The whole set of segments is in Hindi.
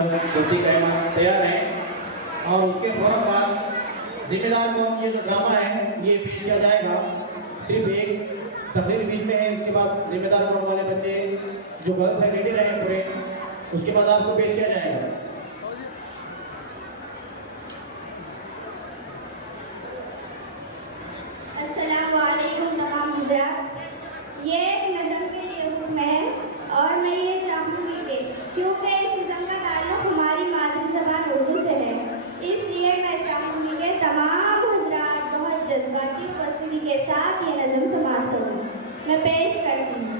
वसीक अहमद तैयार हैं और उसके फौरन बाद जिम्मेदार कौन ये जो ड्रामा है ये पेश किया जाएगा। सिर्फ एक तकरीर बीच में है, उसके बाद जिम्मेदार कौन वाले बच्चे जो गर्ल्स हैं रेडी रहे पूरे, उसके बाद आपको पेश किया जाएगा। अस्सलामु अलैकुम तमाम हज़रात। ये एक नज़म के लिए हुक्म है और मैं ये चाहूँगी कि क्योंकि इस नज़म का ताल्लुक़ हमारी मादरी ज़बान उर्दू से है, इसलिए मैं चाहूँगी कि तमाम हज़रात बहुत जज्बाती उपस्थिति के साथ ये नज़म समाअत करूँ। मैं पेश करती हूँ।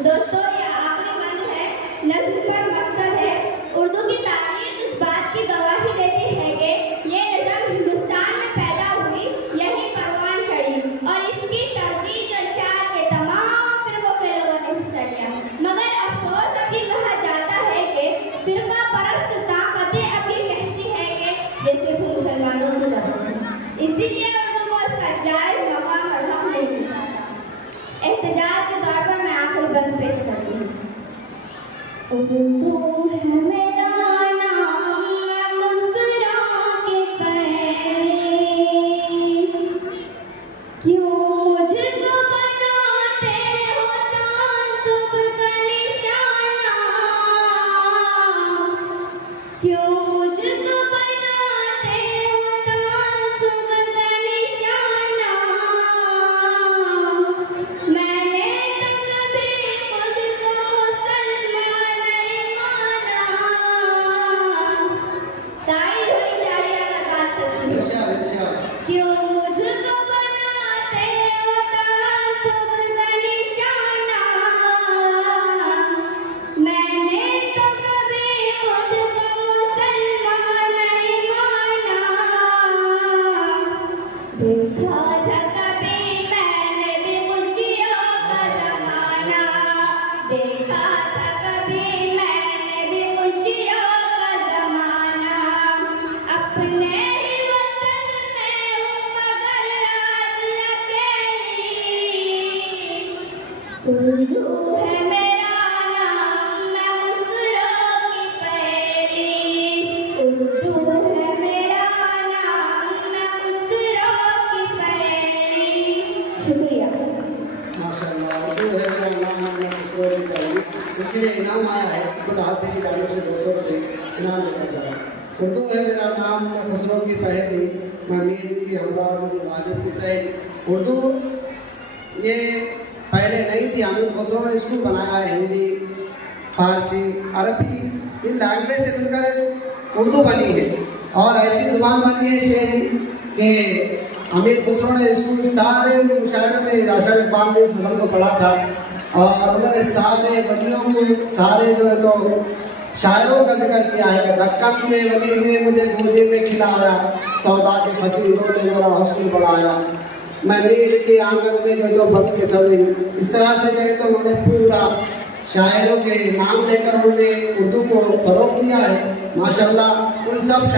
दोस्तों ये आखिरी बंद है। नज़्म पर मकसद है उर्दू की तारीख इस बात की गवाही देती है कि ये नज़्म हिंदुस्तान में पैदा हुई, यही परवान चढ़ी और इसकी तरजीह और शार के तमाम फिरकों के लोगों ने हिस्सा लिया। मगर अफसोस अभी कहा जाता है कि फिरका परस्त ताकतें अभी कहती है कि ये सिर्फ मुसलमानों की ज़बान है, इसीलिए उर्दू को उसका जायज़ मकाम और हक नहीं मिलता। एहतजाज के तौर पर मैं आखिरी बंद पेश करती हूँ। उर्दू है मेरा नाम, मैं मुस्कुरा के पहले, क्यों मुझको बनाते हो तासुब का निशाना, क्यों लिए इनाम आया है तो राहत की जानिब से 200 रुपये इनाम लेकर जा रहा हूँ। उर्दू है मेरा नाम, खुसरो की पहली, मैं मीर की हमराज वाजिब की सही। उर्दू ये पहले नहीं थी, अमीर खुसरो ने स्कूल बनाया है, हिंदी, फारसी, अरबी इन लैंग्वेज से मिलकर उर्दू बनी है। और ऐसी जुबान बनी है शहरी कि अमीर खुसरो ने स्कूल सारे मुशायरों में यासर इकबाल ने इस नज़म को पढ़ा था और उन्होंने सारे वलियों को, सारे जो है तो शायरों का जिक्र किया है कि दक्कन के वली ने मुझे गोदी में खिलाया, सौदा के खसीरों ने मेरा हौसला बढ़ाया, मैं मीर के आंगन में जो तो भक्त के सभी। इस तरह से जो है तो उन्होंने पूरा शायरों के नाम लेकर उन्होंने उर्दू को फरोग दिया है। माशाल्लाह उन सब